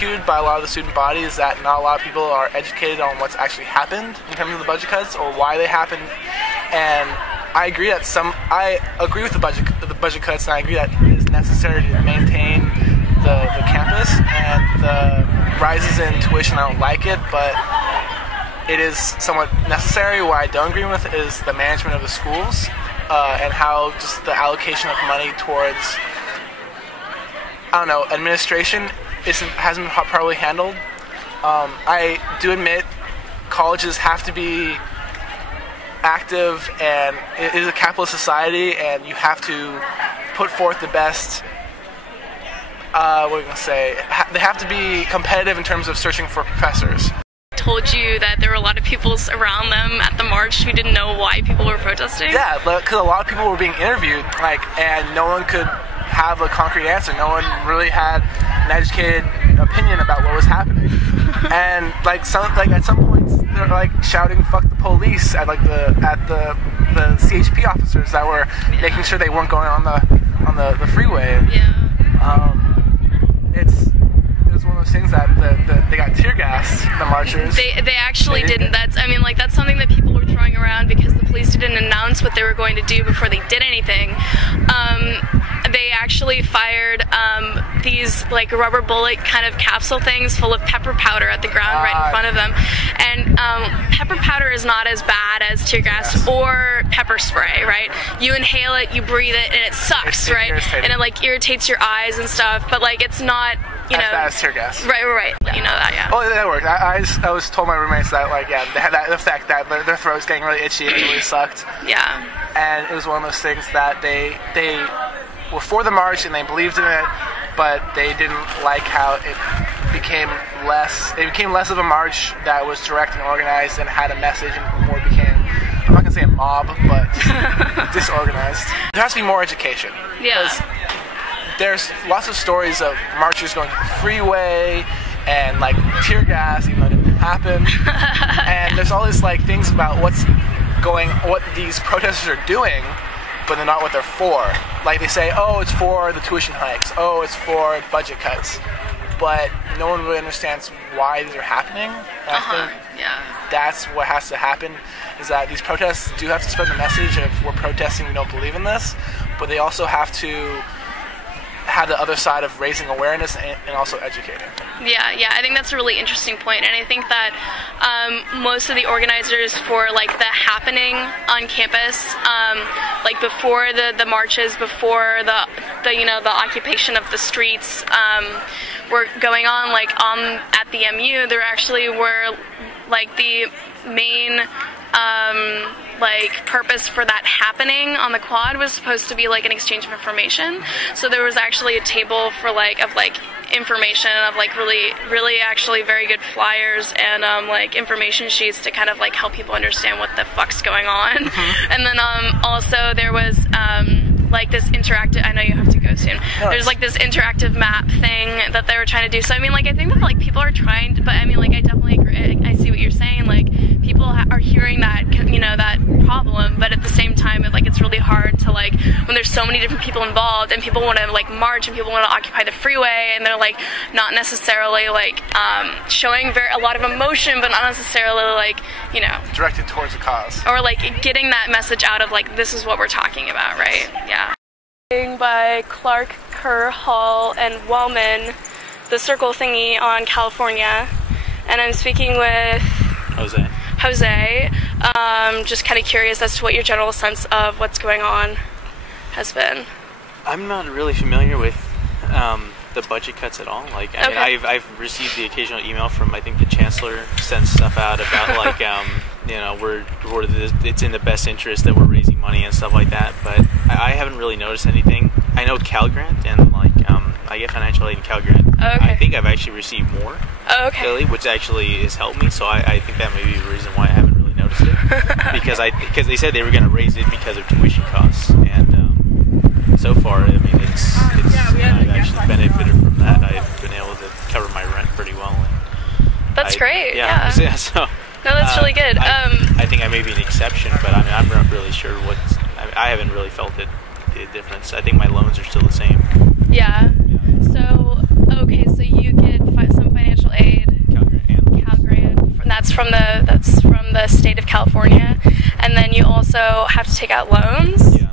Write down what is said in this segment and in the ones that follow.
argued by a lot of the student bodies that not a lot of people are educated on what's actually happened in terms of the budget cuts or why they happened. And I agree that I agree with the budget cuts, and I agree that it is necessary to maintain the campus and the rises in tuition. I don't like it, but it is somewhat necessary. What I don't agree with is the management of the schools and how just the allocation of money towards, I don't know, administration hasn't been properly handled. I do admit colleges have to be active, and it is a capitalist society, and you have to put forth the best, what are we going to say, they have to be competitive in terms of searching for professors. Told you that there were a lot of people around them at the march who didn't know why people were protesting? Yeah, because a lot of people were being interviewed, and no one could have a concrete answer. No one really had an educated opinion about what was happening. And at some points they're shouting "fuck the police" at the CHP officers that were making sure they weren't going on the freeway. It was one of those things that they got tear gassed, the marchers. They actually didn't. That's something that people were throwing around because the police didn't announce what they were going to do before they did anything. They actually fired these rubber bullet kind of capsule things full of pepper powder at the ground right in front of them. And pepper powder is not as bad as tear gas or pepper spray, right? You inhale it, you breathe it, and it sucks, right? And it irritates your eyes and stuff, but it's not, as bad as tear gas. Right. Yeah. You know that, yeah. Oh, that worked. I was told my roommates that they had that effect that their throats getting really itchy and it really sucked. Yeah. And it was one of those things that they were for the march and they believed in it, but they didn't like how it became less of a march that was direct and organized and had a message, and more became, I'm not gonna say a mob, but disorganized. There has to be more education. Yeah. There's lots of stories of marchers going to the freeway and tear gas, even though it didn't happen. And there's all these things about what these protesters are doing, but they're not what they're for. They say, oh, it's for the tuition hikes. Oh, it's for budget cuts. But no one really understands why these are happening. And I think that's what has to happen, is that these protests do have to spread the message of we're protesting, we don't believe in this, but they also have to have the other side of raising awareness and also educating. Yeah, I think that's a really interesting point, and I think that most of the organizers for the happening on campus, before the marches, before the occupation of the streets were going on, at the MU, there actually were the main purpose for that happening on the quad was supposed to be an exchange of information. So there was actually a table for information of really actually very good flyers and information sheets to kind of help people understand what the fuck's going on. Mm-hmm. And then also there was this interactive, I know you have to go soon. There's this interactive map thing that they were trying to do. So I think that people are trying to, but I definitely agree. I see what you're saying. People are hearing that, that problem, but at the same time, it's really hard to when there's so many different people involved and people want to march and people want to occupy the freeway and they're not necessarily showing a lot of emotion, but not necessarily directed towards a cause, or getting that message out of this is what we're talking about, right? Yeah. By Clark, Kerr, Hall, and Wellman, the circle thingy on California, and I'm speaking with Jose. Just kind of curious as to what your general sense of what's going on has been. I'm not really familiar with the budget cuts at all. I've received the occasional email from, I think the chancellor sends stuff out about it's in the best interest that we're raising money and stuff like that, but I haven't really noticed anything. I know Cal Grant and I get financial aid in Cal Grant. Okay. I think I've actually received more lately, which actually has helped me, so I think that may be the reason why I haven't really noticed it. because they said they were going to raise it because of tuition costs, and so far, I've actually benefited from that. I've been able to cover my rent pretty well. That's great. Yeah. So no, that's really good. I think I may be an exception, but I'm not really sure I haven't really felt the difference. I think my loans are still the same. Yeah. So, okay, so you get some that's from the state of California, and then you also have to take out loans. Yeah.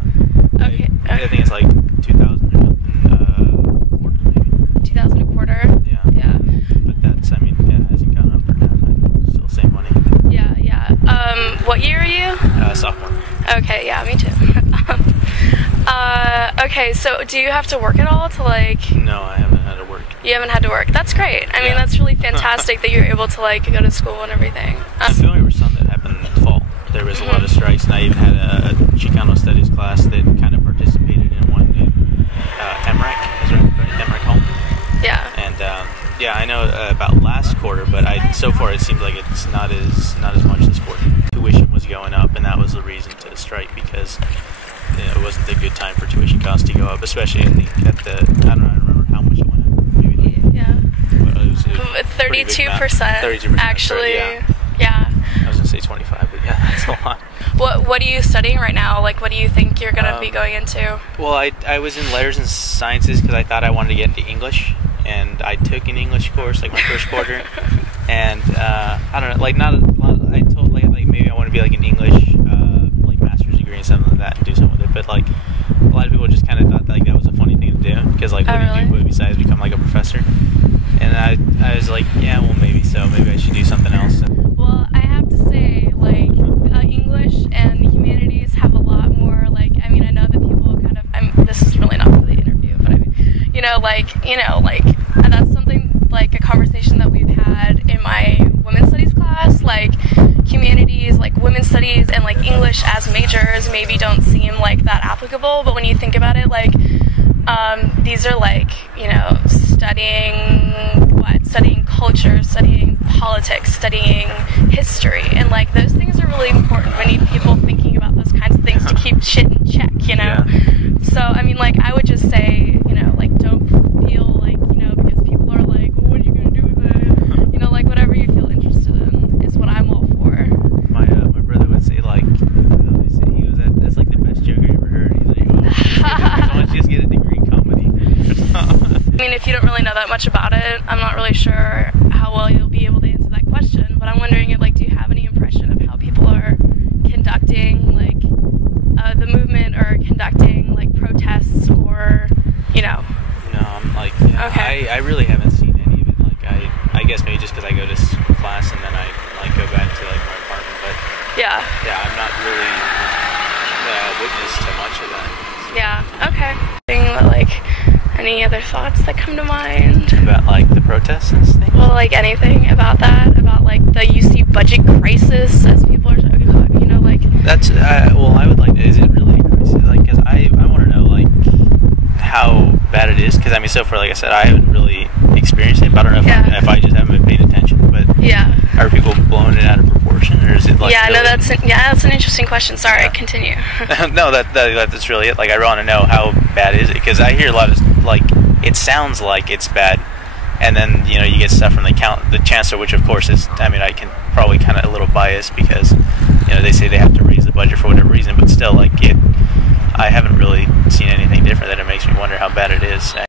Okay. I think it's like 2,000 or something, quarter maybe. 2,000 a quarter. Yeah. Yeah. But that's, I mean, it hasn't gone up or down. It's still the same money. Yeah, yeah. What year are you? Sophomore. Okay, yeah, me too. Okay, so do you have to work at all to like? No, I haven't had to work. You haven't had to work. That's great. I mean, that's really fantastic that you're able to like go to school and everything. I feel there was some that happened in the fall. There was a lot of strikes, and I even had a Chicano studies class that kind of participated in one in MREC, is right? MREC home. Yeah. And yeah, I know about last quarter, but so far it seems like it's not as much this quarter. Tuition was going up, and that was the reason to strike, because it wasn't a good time for tuition costs to go up, especially I think at the, I don't remember how much it went up. Maybe like, yeah. It was 32%. 32%. Actually, yeah. I was gonna say 25, but yeah, that's a lot. What are you studying right now? Like, what do you think you're gonna be going into? Well, I was in letters and sciences because I thought I wanted to get into English, and I took an English course like my first quarter, and I don't know, like not a lot. I told like maybe I want to be like an English like master's degree and something like that and do something with it, but like a lot of people just kind of thought like that was a funny thing to do, because like what do you do besides become like a professor? And I was like, yeah, well maybe so, maybe I should do something else. Well, I have to say, like, English and humanities have a lot more, like, I mean, I know that people kind of, this is really not for the interview, but I mean, that's something, like, a conversation that we've had in my women's studies class, like, humanities, like, women's studies, and, like, English as majors maybe don't seem, like, that applicable, but when you think about it, like, these are, like, studying culture, studying politics, studying history, and like those things are really important. We need people thinking about those kinds of things to keep shit in check, Yeah. So I mean, like, I would just say, like, don't feel like, because people are like, well, what are you gonna do with it? Like, whatever you feel interested in is what I'm all for. My brother would say, like, he goes, that's like the best joke I ever heard. He's like, why don't you just get a degree in comedy? I mean, if you don't really know that much about it, I'm not really sure how well you'll be able to answer that question, but I'm wondering if, like, do you have any impression of how people are conducting, like, the movement, or conducting, like, protests, or, No, I'm like, yeah, okay. I really haven't seen any of it. Like, I guess maybe just because I go to class and then I, like, go back to, like, my apartment, but Yeah, I'm not really witness to much of that. yeah, okay. Like, any other thoughts that come to mind? About, like, the protests and stuff? Well, like, anything about that? About, like, the UC budget crisis, as people are talking about, like... That's, well, I would like, is it really a crisis? Like, because I want to know, like, how bad it is, because, I mean, so far, like I said, I haven't really experienced it, but I don't know if I just haven't been paying attention, but... Yeah. Are people blowing it out of proportion, or is it, like... Yeah, really... that's an interesting question. Sorry, continue. No, that's really it. Like, I want to know how bad is it, because I hear a lot of, like, it sounds like it's bad, and then, you get stuff from the chancellor, which, of course, is, I mean, I can probably kind of a little biased, because, they say they have to raise the budget for whatever reason, but still, like, I haven't really seen anything different that it makes me wonder how bad it is.